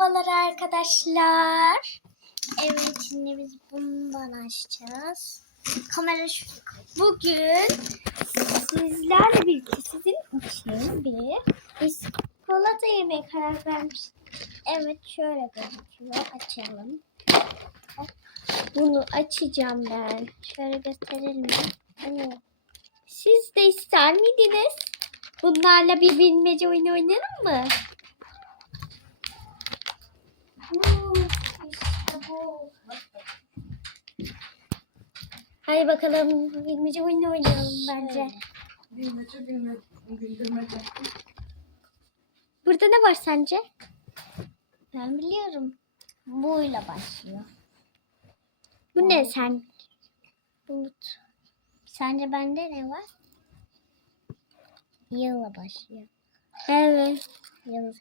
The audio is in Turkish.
Merhabalar arkadaşlar. Evet, şimdi biz bundan açacağız. Kamera şu. Bugün sizlerle birlikte sizin için bir çikolata yemeye karar vermiştim. Evet, şöyle gözüküyor. Açalım. Bunu açacağım ben. Şöyle gösterelim. Siz de ister miydiniz? Bunlarla bir bilmece oyunu oynayalım mı? İşte bu. Hadi bakalım bilmece oyunu oynayalım bence. Bilmece. Burada ne var sence? Ben biliyorum. Buyla başlıyor. Bu ne sen? Bulut. Sence bende ne var? Yılla başlıyor. Evet. Yıl.